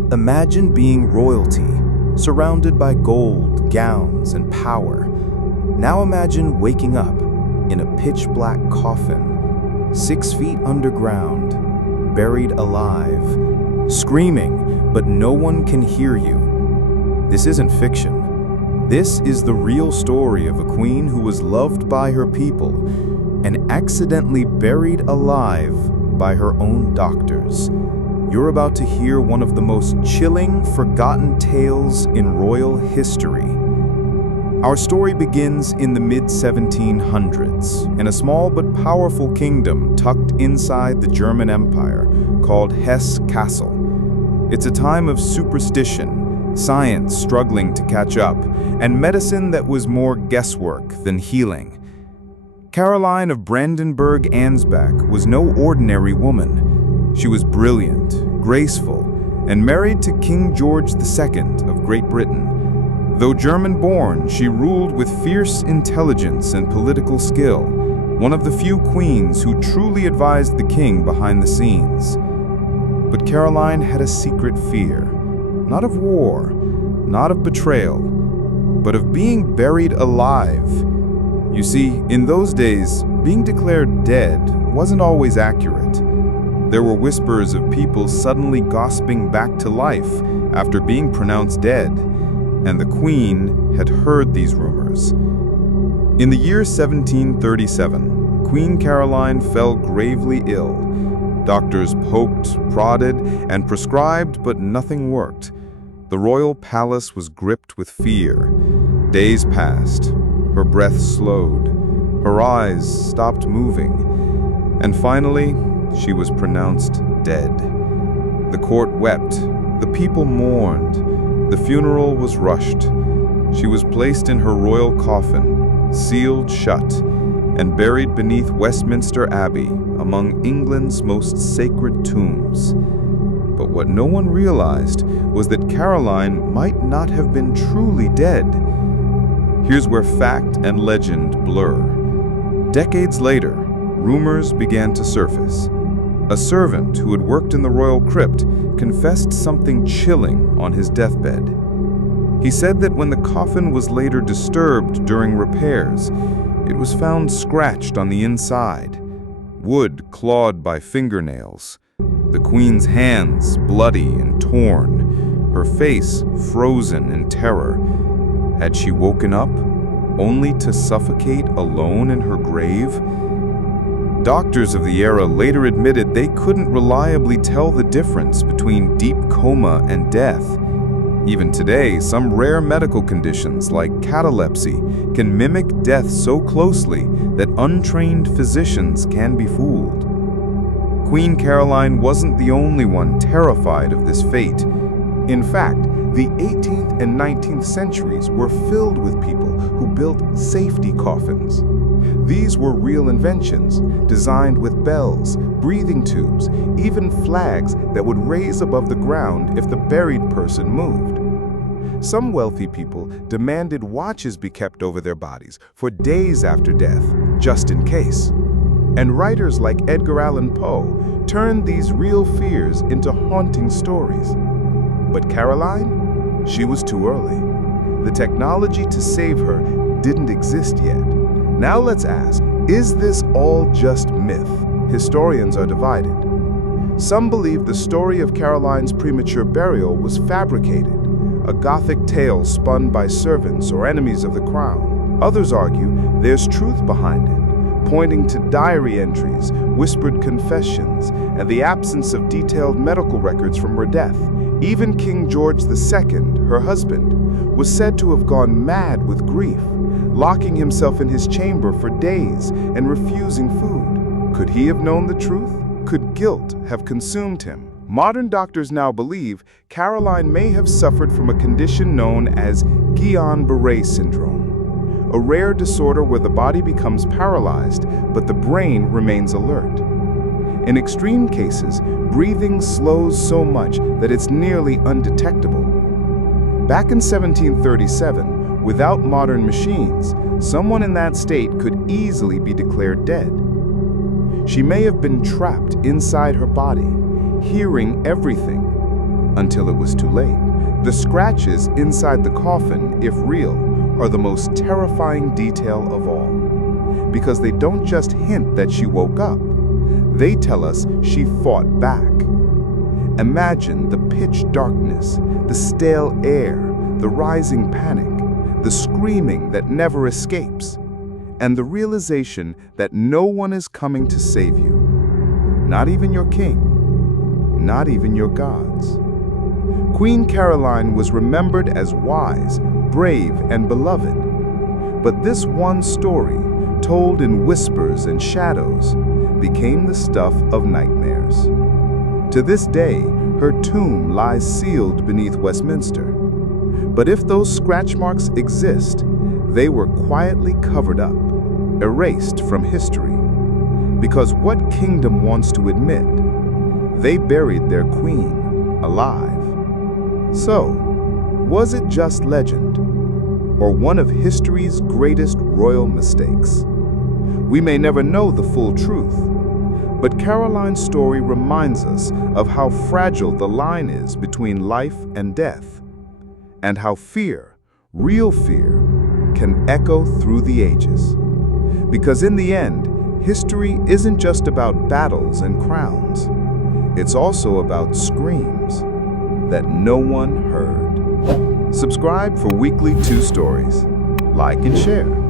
Imagine being royalty, surrounded by gold, gowns, and power. Now imagine waking up in a pitch-black coffin, 6 feet underground, buried alive, screaming, but no one can hear you. This isn't fiction. This is the real story of a queen who was loved by her people and accidentally buried alive by her own doctors. You're about to hear one of the most chilling, forgotten tales in royal history. Our story begins in the mid-1700s, in a small but powerful kingdom tucked inside the German Empire called Hesse Castle. It's a time of superstition, science struggling to catch up, and medicine that was more guesswork than healing. Caroline of Brandenburg-Ansbach was no ordinary woman. She was brilliant, graceful, and married to King George II of Great Britain. Though German-born, she ruled with fierce intelligence and political skill, one of the few queens who truly advised the king behind the scenes. But Caroline had a secret fear, not of war, not of betrayal, but of being buried alive. You see, in those days, being declared dead wasn't always accurate. There were whispers of people suddenly gasping back to life after being pronounced dead, and the Queen had heard these rumors. In the year 1737, Queen Caroline fell gravely ill. Doctors poked, prodded, and prescribed, but nothing worked. The royal palace was gripped with fear. Days passed. Her breath slowed. Her eyes stopped moving. And finally, she was pronounced dead. The court wept. The people mourned. The funeral was rushed. She was placed in her royal coffin, sealed shut, and buried beneath Westminster Abbey, among England's most sacred tombs. But what no one realized was that Caroline might not have been truly dead. Here's where fact and legend blur. Decades later, rumors began to surface. A servant who had worked in the royal crypt confessed something chilling on his deathbed. He said that when the coffin was later disturbed during repairs, it was found scratched on the inside, wood clawed by fingernails, the queen's hands bloody and torn, her face frozen in terror. Had she woken up, only to suffocate alone in her grave? Doctors of the era later admitted they couldn't reliably tell the difference between deep coma and death. Even today, some rare medical conditions like catalepsy can mimic death so closely that untrained physicians can be fooled. Queen Caroline wasn't the only one terrified of this fate. In fact, the 18th and 19th centuries were filled with people who built safety coffins. These were real inventions, designed with bells, breathing tubes, even flags that would raise above the ground if the buried person moved. Some wealthy people demanded watches be kept over their bodies for days after death, just in case. And writers like Edgar Allan Poe turned these real fears into haunting stories. But Caroline? She was too early. The technology to save her didn't exist yet. Now let's ask, is this all just myth? Historians are divided. Some believe the story of Caroline's premature burial was fabricated, a Gothic tale spun by servants or enemies of the crown. Others argue there's truth behind it, pointing to diary entries, whispered confessions, and the absence of detailed medical records from her death. Even King George II, her husband, was said to have gone mad with grief, locking himself in his chamber for days and refusing food. Could he have known the truth? Could guilt have consumed him? Modern doctors now believe Caroline may have suffered from a condition known as Guillain-Barré syndrome, a rare disorder where the body becomes paralyzed, but the brain remains alert. In extreme cases, breathing slows so much that it's nearly undetectable. Back in 1737, without modern machines, someone in that state could easily be declared dead. She may have been trapped inside her body, hearing everything, until it was too late. The scratches inside the coffin, if real, are the most terrifying detail of all. Because they don't just hint that she woke up, they tell us she fought back. Imagine the pitch darkness, the stale air, the rising panic, the screaming that never escapes, and the realization that no one is coming to save you. Not even your king, not even your gods. Queen Caroline was remembered as wise, brave, and beloved. But this one story, told in whispers and shadows, became the stuff of nightmares. To this day, her tomb lies sealed beneath Westminster. But if those scratch marks exist, they were quietly covered up, erased from history. Because what kingdom wants to admit they buried their queen alive? So, was it just legend, or one of history's greatest royal mistakes? We may never know the full truth, but Caroline's story reminds us of how fragile the line is between life and death, and how fear, real fear, can echo through the ages. Because in the end, history isn't just about battles and crowns. It's also about screams that no one heard. Subscribe for weekly 2 stories. Like and share.